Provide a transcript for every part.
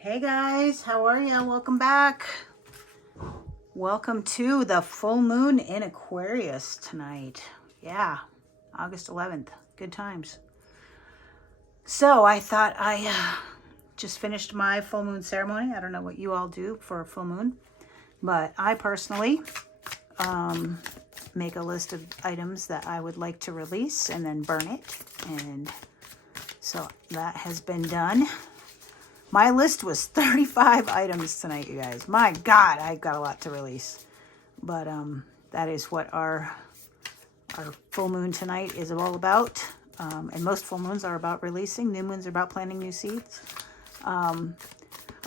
Hey guys, how are you? Welcome back. Welcome to the full moon in Aquarius tonight. Yeah, August 11th. Good times. So I thought I just finished my full moon ceremony. I don't know what you all do for a full moon, but I personally make a list of items that I would like to release and then burn it. And so that has been done. My list was 35 items tonight, you guys. My God, I've got a lot to release. But that is what our full moon tonight is all about. And most full moons are about releasing. New moons are about planting new seeds. A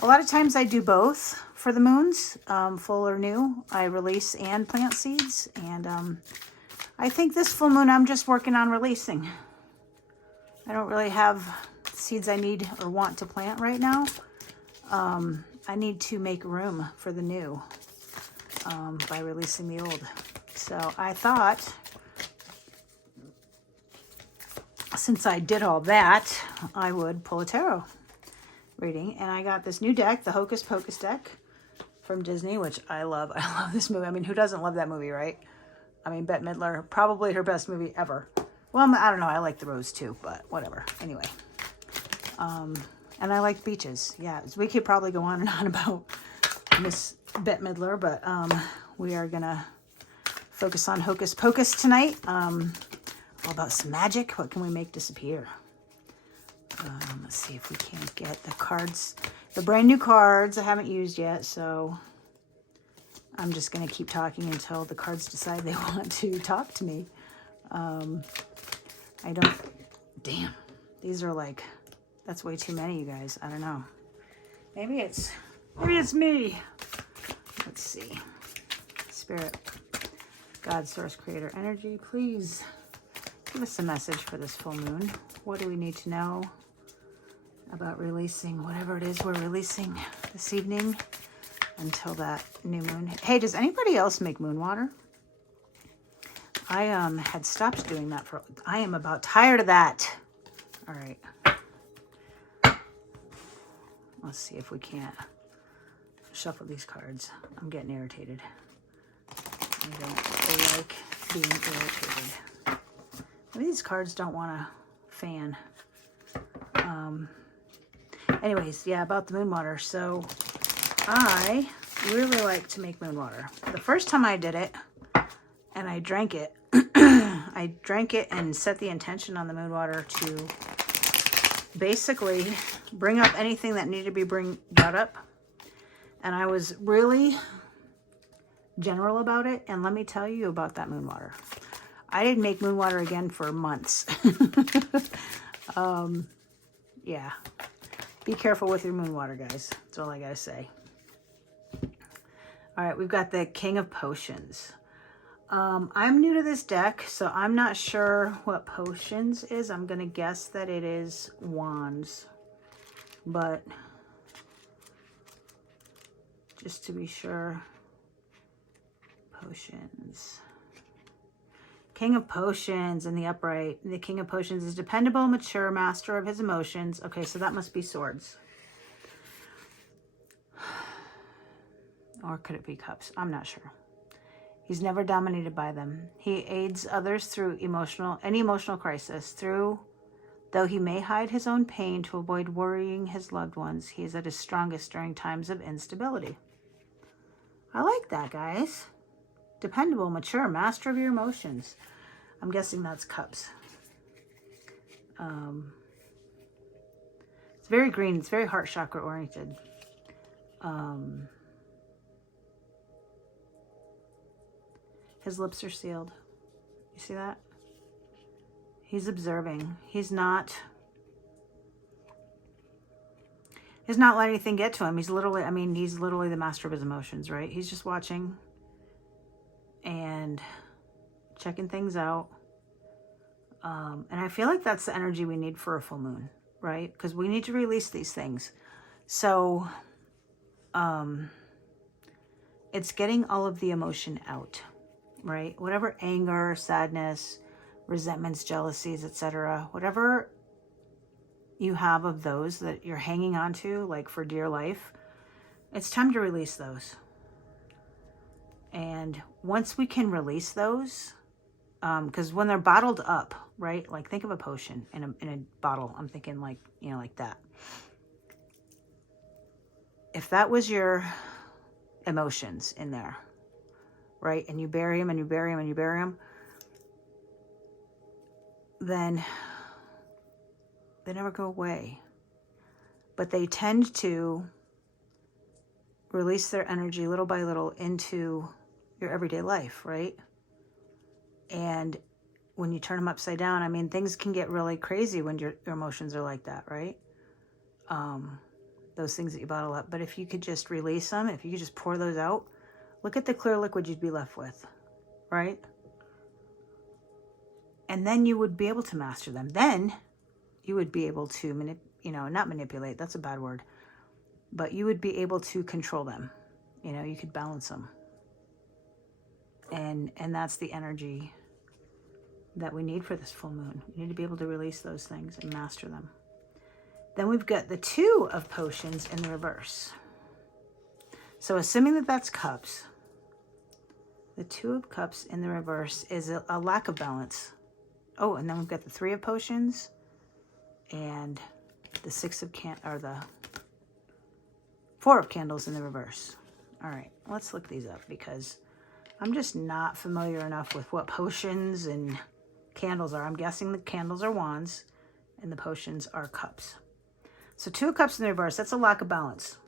lot of times I do both for the moons, full or new. I release and plant seeds. And I think this full moon I'm just working on releasing. I don't really have seeds I need or want to plant right now. I need to make room for the new by releasing the old. So I thought, since I did all that, I would pull a tarot reading. And I got this new deck, the Hocus Pocus deck from Disney, which I love. I love this movie. I mean, who doesn't love that movie, right? I mean, Bette Midler, probably her best movie ever. Well, I don't know. I like The Rose too, but whatever. Anyway. And I like beaches. Yeah, we could probably go on and on about Miss Bette Midler, but we are going to focus on Hocus Pocus tonight. All about some magic. What can we make disappear? Let's see if we can't get the cards. The brand new cards I haven't used yet, so I'm just going to keep talking until the cards decide they want to talk to me. I don't... Damn. These are like... That's way too many, you guys. I don't know. Maybe it's me. Let's see. Spirit, God, Source, Creator, Energy, please give us a message for this full moon. What do we need to know about releasing whatever it is we're releasing this evening until that new moon? Hey, does anybody else make moon water? I had stopped doing that for... I am about tired of that. All right. Let's see if we can't shuffle these cards. I'm getting irritated. I don't like being irritated. Maybe these cards don't want to fan. Anyways, yeah, about the moon water. So I really like to make moon water. The first time I did it and I drank it, I drank it and set the intention on the moon water to basically bring up anything that needed to be brought up. And I was really general about it. And let me tell you about that moon water. I didn't make moon water again for months. Yeah. Be careful with your moon water, guys. That's all I gotta say. All right, we've got the King of Potions. I'm new to this deck, so I'm not sure what potions is. I'm going to guess that it is wands. But just to be sure, potions. King of Potions in the upright. The King of Potions is dependable, mature, master of his emotions. Okay, so that must be swords. Or could it be cups? I'm not sure. He's never dominated by them. He aids others through any emotional crisis. Though he may hide his own pain to avoid worrying his loved ones, he is at his strongest during times of instability. I like that, guys. Dependable, mature, master of your emotions. I'm guessing that's cups. It's very green. It's very heart chakra oriented. His lips are sealed. You see that? He's observing. He's not letting anything get to him. He's literally the master of his emotions, right? He's just watching and checking things out. And I feel like that's the energy we need for a full moon, right? Because we need to release these things. So, it's getting all of the emotion out. Right? Whatever anger, sadness, resentments, jealousies, etc. Whatever you have of those that you're hanging on to, like for dear life, it's time to release those. And once we can release those, because when they're bottled up, right? Like think of a potion in a bottle. I'm thinking like, you know, like that. If that was your emotions in there, right? And you bury them and you bury them and you bury them, then they never go away. But they tend to release their energy little by little into your everyday life, right? And when you turn them upside down, I mean, things can get really crazy when your emotions are like that, right? Those things that you bottle up. But if you could just release them, if you could just pour those out, look at the clear liquid you'd be left with, right? And then you would be able to master them. Then you would be able to, not manipulate, that's a bad word, but you would be able to control them. You know, you could balance them. And that's the energy that we need for this full moon. We need to be able to release those things and master them. Then we've got the Two of Potions in the reverse. So assuming that that's cups, the Two of Cups in the reverse is a lack of balance. Oh, and then we've got the Three of Potions and the the Four of Candles in the reverse. All right, let's look these up because I'm just not familiar enough with what potions and candles are. I'm guessing the candles are wands and the potions are cups. So Two of Cups in the reverse, that's a lack of balance.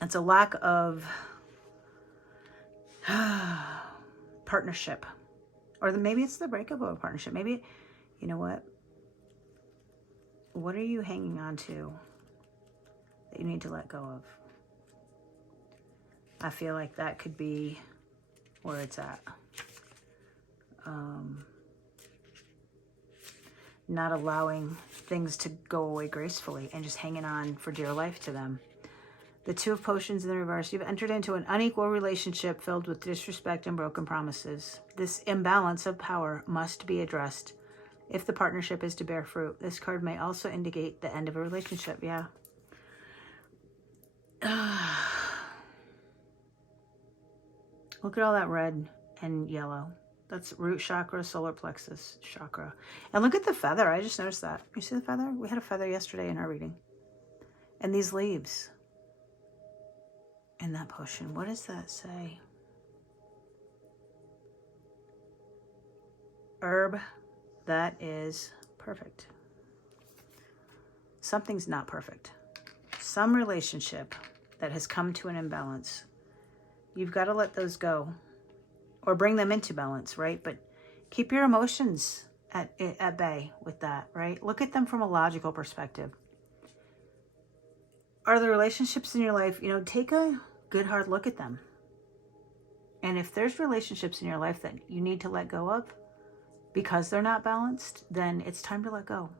It's a lack of partnership. Or maybe it's the breakup of a partnership. Maybe, you know what? What are you hanging on to that you need to let go of? I feel like that could be where it's at. Not allowing things to go away gracefully and just hanging on for dear life to them. The Two of Potions in the reverse. You've entered into an unequal relationship filled with disrespect and broken promises. This imbalance of power must be addressed if the partnership is to bear fruit. This card may also indicate the end of a relationship. Yeah. Look at all that red and yellow. That's root chakra, solar plexus chakra. And look at the feather. I just noticed that. You see the feather? We had a feather yesterday in our reading. And these leaves in that potion. What does that say? Herb that is perfect. Something's not perfect. Some relationship that has come to an imbalance. You've got to let those go. Or bring them into balance, right? But keep your emotions at bay with that, right? Look at them from a logical perspective. Are the relationships in your life, take a good hard look at them. And if there's relationships in your life that you need to let go of because they're not balanced, then it's time to let go.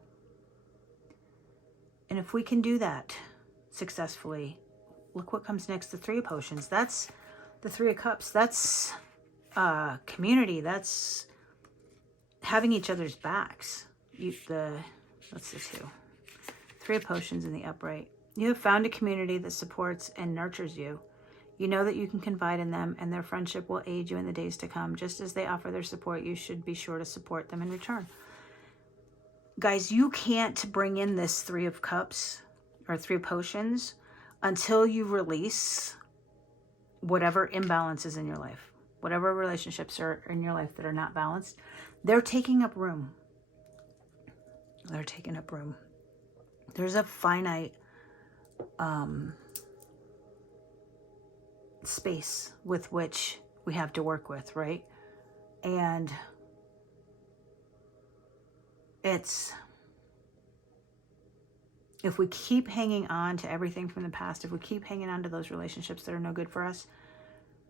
And if we can do that successfully, look what comes next, the Three of Potions. That's the Three of Cups. That's community. That's having each other's backs. What's the Two? Three of Potions in the upright. You have found a community that supports and nurtures you. You know that you can confide in them, and their friendship will aid you in the days to come. Just as they offer their support, you should be sure to support them in return. Guys, you can't bring in this Three of Cups or Three of Potions until you release whatever imbalances in your life. Whatever relationships are in your life that are not balanced, they're taking up room. They're taking up room. There's a finite space with which we have to work with, right? And if we keep hanging on to everything from the past, if we keep hanging on to those relationships that are no good for us,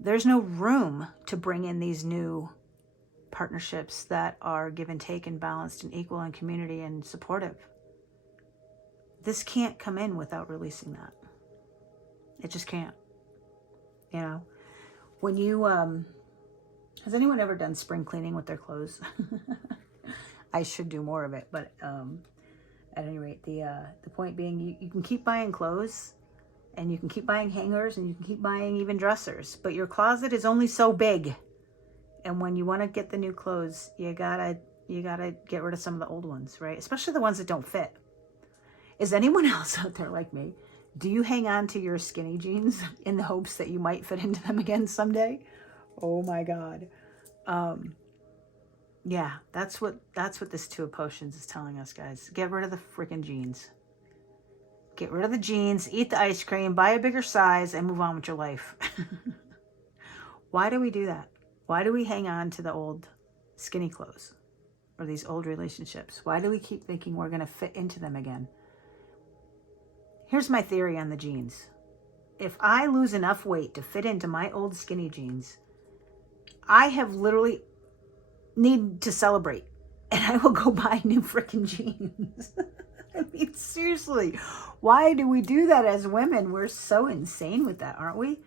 there's no room to bring in these new partnerships that are give and take and balanced and equal and community and supportive. This can't come in without releasing that. It just can't. When you, has anyone ever done spring cleaning with their clothes? I should do more of it, but at any rate, the point being, you can keep buying clothes, and you can keep buying hangers, and you can keep buying even dressers, but your closet is only so big. And when you want to get the new clothes, you gotta get rid of some of the old ones, right? Especially the ones that don't fit. Is anyone else out there like me? Do you hang on to your skinny jeans in the hopes that you might fit into them again someday? Oh my God. Yeah, that's what this Two of Potions is telling us, guys. Get rid of the freaking jeans. Get rid of the jeans, eat the ice cream, buy a bigger size, and move on with your life. Why do we do that? Why do we hang on to the old skinny clothes or these old relationships? Why do we keep thinking we're going to fit into them again? Here's my theory on the jeans. If I lose enough weight to fit into my old skinny jeans, I have literally need to celebrate, and I will go buy new freaking jeans. I mean, seriously, why do we do that as women? We're so insane with that, aren't we?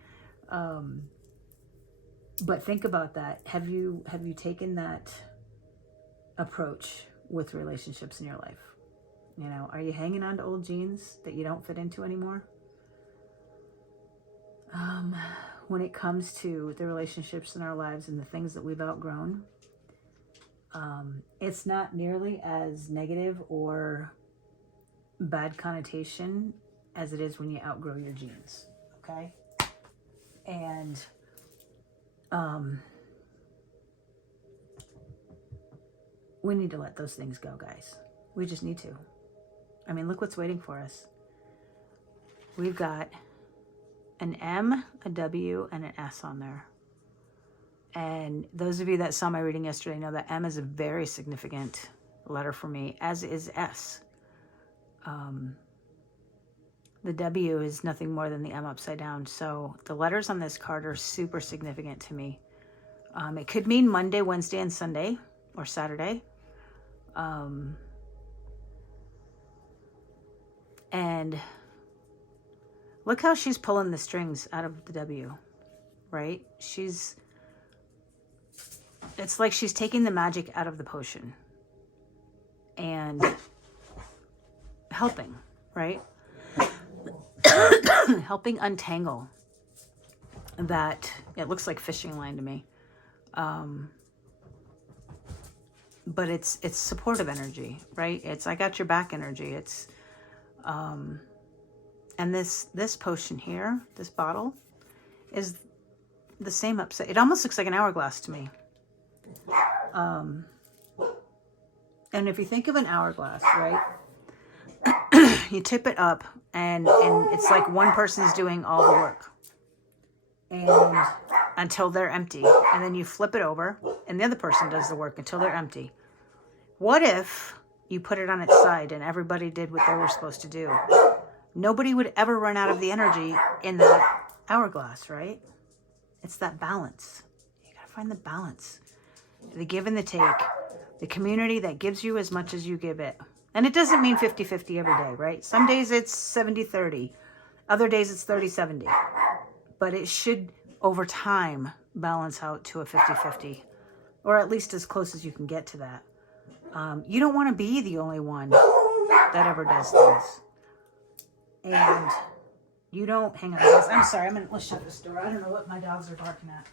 But think about that. Have you taken that approach with relationships in your life? You know, are you hanging on to old jeans that you don't fit into anymore? When it comes to the relationships in our lives and the things that we've outgrown, it's not nearly as negative or bad connotation as it is when you outgrow your jeans, okay? And we need to let those things go, guys. We just need to. I mean, look what's waiting for us. We've got an M, a W, and an S on there. And those of you that saw my reading yesterday know that M is a very significant letter for me, as is S. The W is nothing more than the M upside down. So the letters on this card are super significant to me. It could mean Monday, Wednesday, and Sunday, or Saturday. And look how she's pulling the strings out of the W, right? It's like she's taking the magic out of the potion and helping, right? Helping untangle that. It looks like fishing line to me. But it's supportive energy, right? It's I got your back energy. It's and this potion here, this bottle, is the same upside. It almost looks like an hourglass to me. And if you think of an hourglass, right? You tip it up, and it's like one person is doing all the work, and until they're empty, and then you flip it over, and the other person does the work until they're empty. What if you put it on its side and everybody did what they were supposed to do? Nobody would ever run out of the energy in that hourglass, right? It's that balance. You gotta find the balance. The give and the take. The community that gives you as much as you give it. And it doesn't mean 50-50 every day, right? Some days it's 70-30. Other days it's 30-70. But it should, over time, balance out to a 50-50. Or at least as close as you can get to that. You don't want to be the only one that ever does things. And you don't... Hang on, guys. I'm sorry. Let's shut this door. I don't know what my dogs are barking at.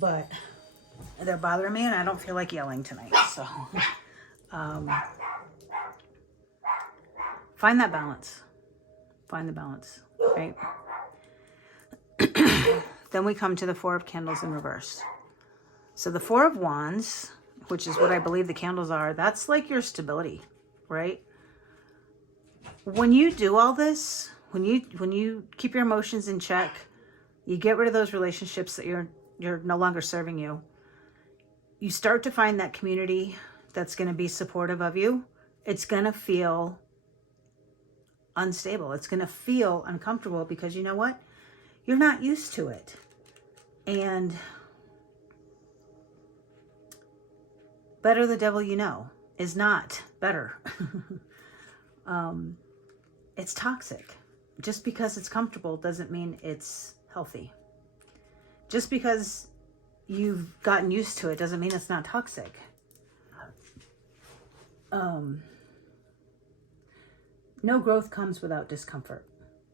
But they're bothering me, and I don't feel like yelling tonight. So, find that balance. Find the balance, right? Then we come to the Four of Candles in reverse. So the Four of Wands, which is what I believe the candles are, that's like your stability, right? When you do all this, when you keep your emotions in check, you get rid of those relationships that you're no longer serving you. You start to find that community that's going to be supportive of you. It's going to feel unstable. It's going to feel uncomfortable because you know what? You're not used to it. And better the devil you know is not better. It's toxic. Just because it's comfortable doesn't mean it's healthy. Just because you've gotten used to it doesn't mean it's not toxic. No growth comes without discomfort.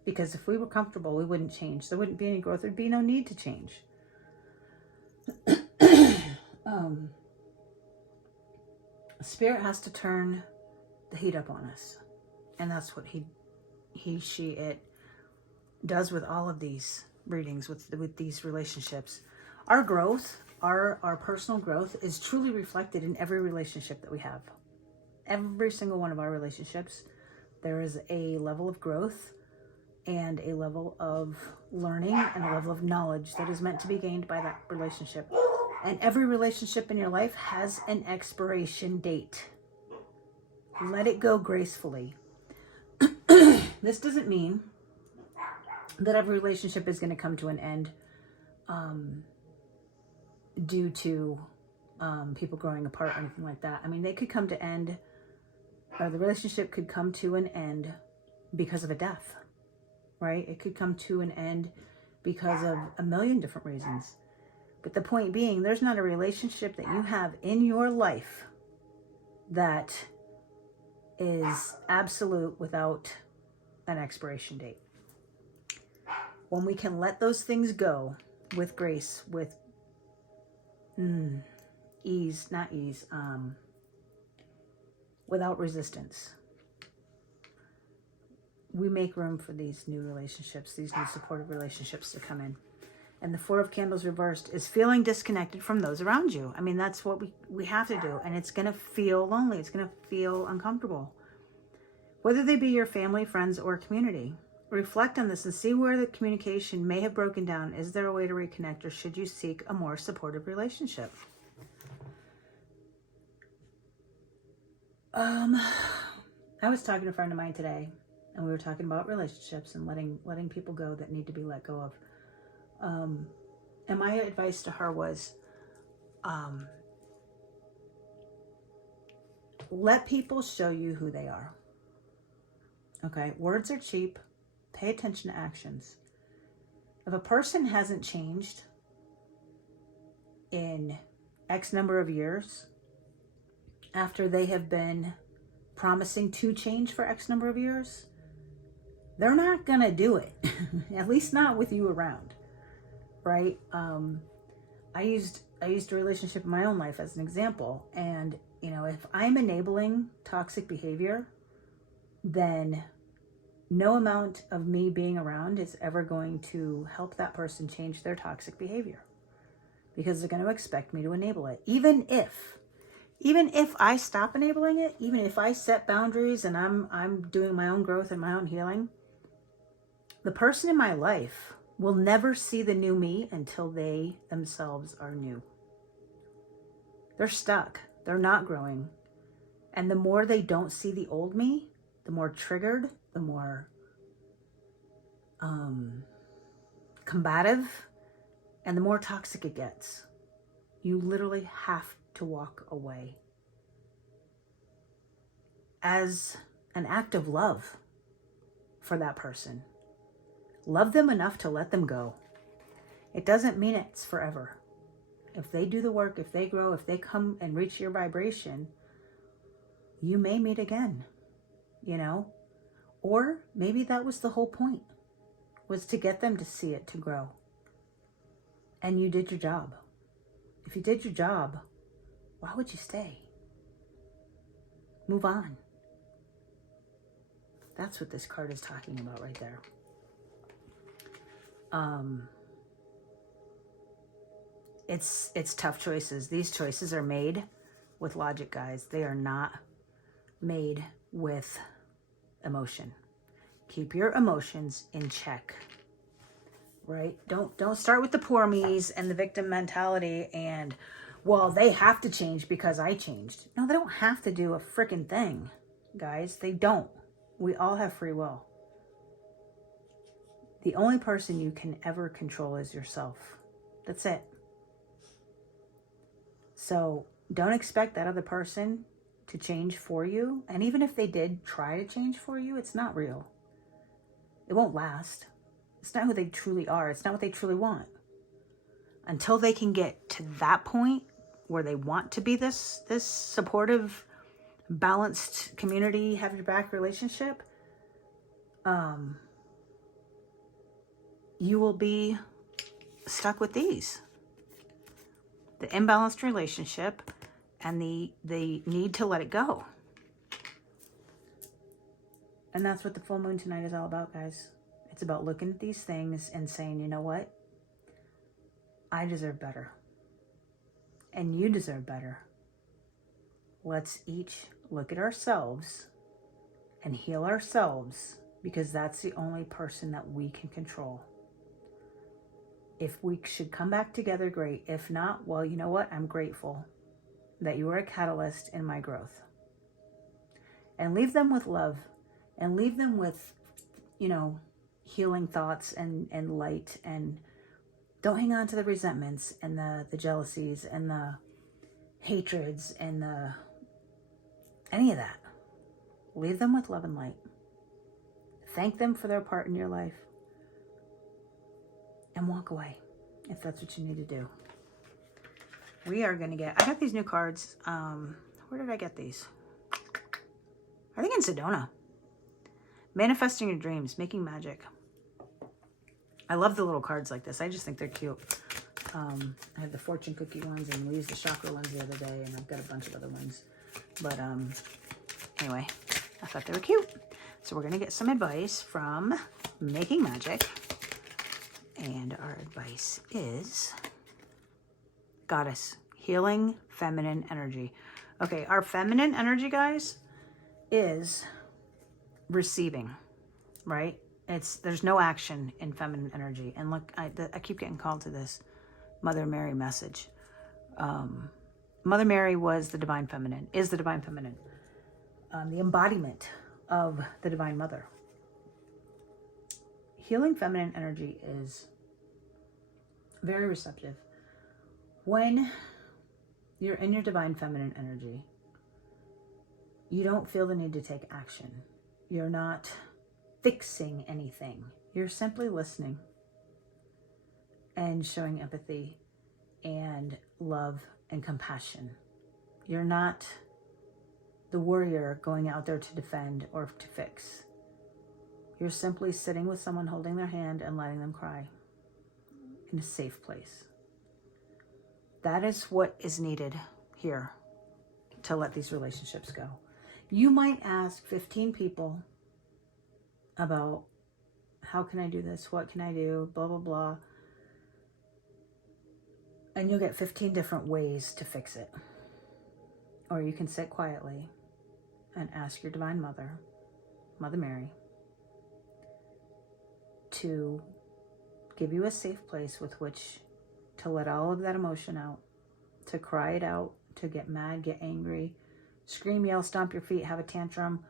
Because if we were comfortable, we wouldn't change. There wouldn't be any growth. There'd be no need to change. Spirit has to turn the heat up on us. And that's what it does with all of these readings, with these relationships. Our growth, our personal growth is truly reflected in every relationship that we have. Every single one of our relationships, there is a level of growth and a level of learning and a level of knowledge that is meant to be gained by that relationship. And every relationship in your life has an expiration date. Let it go gracefully. This doesn't mean that every relationship is going to come to an end due to people growing apart or anything like that. I mean, they could come to end, or the relationship could come to an end because of a death, right? It could come to an end because of a million different reasons. But the point being, there's not a relationship that you have in your life that is absolute without an expiration date. When we can let those things go with grace, with without resistance, we make room for these new relationships, these new supportive relationships to come in. And the Four of Candles reversed is feeling disconnected from those around you. I mean, that's what we have to do. And it's going to feel lonely. It's going to feel uncomfortable. Whether they be your family, friends, or community. Reflect on this and see where the communication may have broken down. Is there a way to reconnect, or should you seek a more supportive relationship? I was talking to a friend of mine today, and we were talking about relationships and letting people go that need to be let go of. And my advice to her was, let people show you who they are. Okay, words are cheap. Pay attention to actions. If a person hasn't changed in X number of years, after they have been promising to change for X number of years, they're not going to do it. At least not with you around, right? I used a relationship in my own life as an example. And, you know, if I'm enabling toxic behavior, then no amount of me being around is ever going to help that person change their toxic behavior, because they're going to expect me to enable it. Even if I stop enabling it, even if I set boundaries and I'm doing my own growth and my own healing, the person in my life will never see the new me until they themselves are new. They're stuck. They're not growing. And the more they don't see the old me, the more triggered, the more combative, and the more toxic it gets. You literally have to walk away as an act of love for that person. Love them enough to let them go. It doesn't mean it's forever. If they do the work, if they grow, if they come and reach your vibration, you may meet again, you know? Or maybe that was the whole point, was to get them to see it, to grow. And you did your job. If you did your job, why would you stay? Move on. That's what this card is talking about right there. It's tough choices. These choices are made with logic, guys. They are not made with emotion. Keep your emotions in check, right? Don't start with the poor me's and the victim mentality and, well, they have to change because I changed. No, they don't have to do a freaking thing, guys. They don't. We all have free will. The only person you can ever control is yourself. That's it. So don't expect that other person to change for you. And even if they did try to change for you, it's not real. It won't last. It's not who they truly are. It's not what they truly want. Until they can get to that point where they want to be this supportive balanced community, have your back relationship, you will be stuck with these. The imbalanced relationship and the need to let it go. And that's what the full moon tonight is all about, guys. It's about looking at these things and saying, you know what? I deserve better. And you deserve better. Let's each look at ourselves and heal ourselves, because that's the only person that we can control. If we should come back together, great. If not, well, you know what? I'm grateful that you were a catalyst in my growth. And leave them with love, and leave them with, you know, healing thoughts and light, and don't hang on to the resentments and the jealousies and the hatreds and any of that. Leave them with love and light. Thank them for their part in your life, and walk away if that's what you need to do. We are going to I got these new cards. Where did I get these? I think in Sedona. Manifesting your dreams, making magic. I love the little cards like this. I just think they're cute. I have the fortune cookie ones, and we used the chakra ones the other day, and I've got a bunch of other ones. But anyway, I thought they were cute. So we're going to get some advice from Making Magic. And our advice is Goddess, healing feminine energy. Okay, our feminine energy, guys, is receiving, right? There's no action in feminine energy. And look, I keep getting called to this Mother Mary message. Mother Mary was the divine feminine, is the divine feminine, the embodiment of the divine mother. Healing feminine energy is very receptive. When you're in your divine feminine energy, you don't feel the need to take action. You're not fixing anything. You're simply listening and showing empathy and love and compassion. You're not the warrior going out there to defend or to fix. You're simply sitting with someone, holding their hand and letting them cry in a safe place. That is what is needed here to let these relationships go. You might ask 15 people about, how can I do this? What can I do? Blah, blah, blah. And you'll get 15 different ways to fix it. Or you can sit quietly and ask your divine mother, Mother Mary, to give you a safe place with which to let all of that emotion out, to cry it out, to get mad, get angry, scream, yell, stomp your feet, have a tantrum,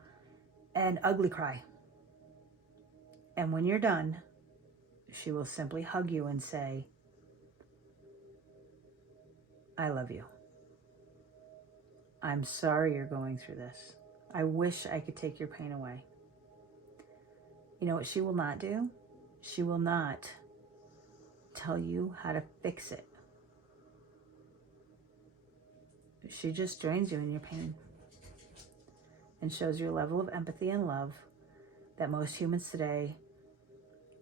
and ugly cry. And when you're done, she will simply hug you and say, I love you. I'm sorry you're going through this. I wish I could take your pain away. You know what she will not do? She will not tell you how to fix it. She just joins you in your pain and shows you a level of empathy and love that most humans today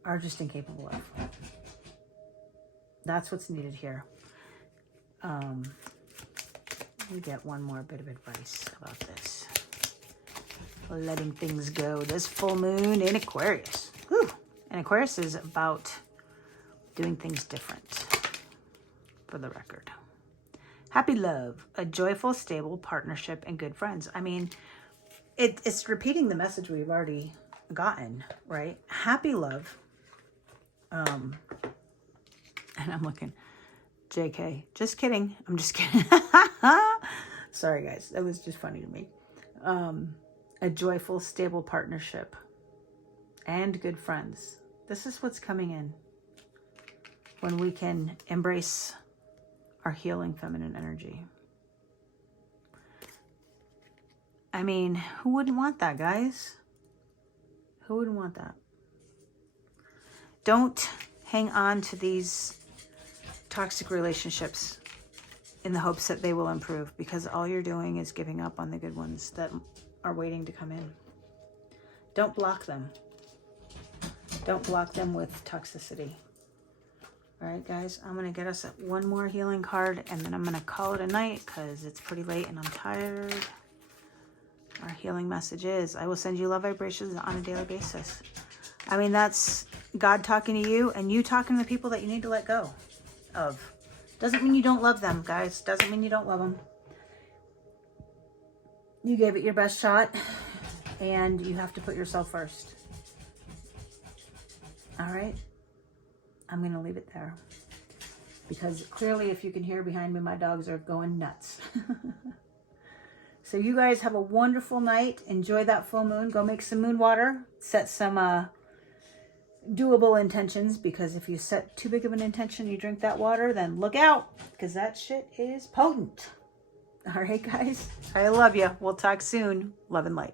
are just incapable of. That's what's needed here. Let me get one more bit of advice about this. Letting things go. This full moon in Aquarius. Whew. And Aquarius is about doing things different, for the record. Happy love, a joyful, stable partnership, and good friends. I mean, it's repeating the message we've already gotten, right? Happy love. And I'm looking, JK, just kidding. I'm just kidding. Sorry, guys. That was just funny to me. A joyful, stable partnership and good friends. This is what's coming in when we can embrace our healing feminine energy. I mean, who wouldn't want that, guys? Who wouldn't want that? Don't hang on to these toxic relationships in the hopes that they will improve, because all you're doing is giving up on the good ones that are waiting to come in. Don't block them. Don't block them with toxicity. All right, guys, I'm going to get us one more healing card, and then I'm going to call it a night because it's pretty late and I'm tired. Our healing message is, I will send you love vibrations on a daily basis. I mean, that's God talking to you and you talking to the people that you need to let go of. Doesn't mean you don't love them, guys. Doesn't mean you don't love them. You gave it your best shot, and you have to put yourself first. All right? I'm going to leave it there. Because clearly, if you can hear behind me, my dogs are going nuts. So you guys have a wonderful night. Enjoy that full moon. Go make some moon water. Set some doable intentions, because if you set too big of an intention, you drink that water, then look out, because that shit is potent. All right, guys. I love you. We'll talk soon. Love and light.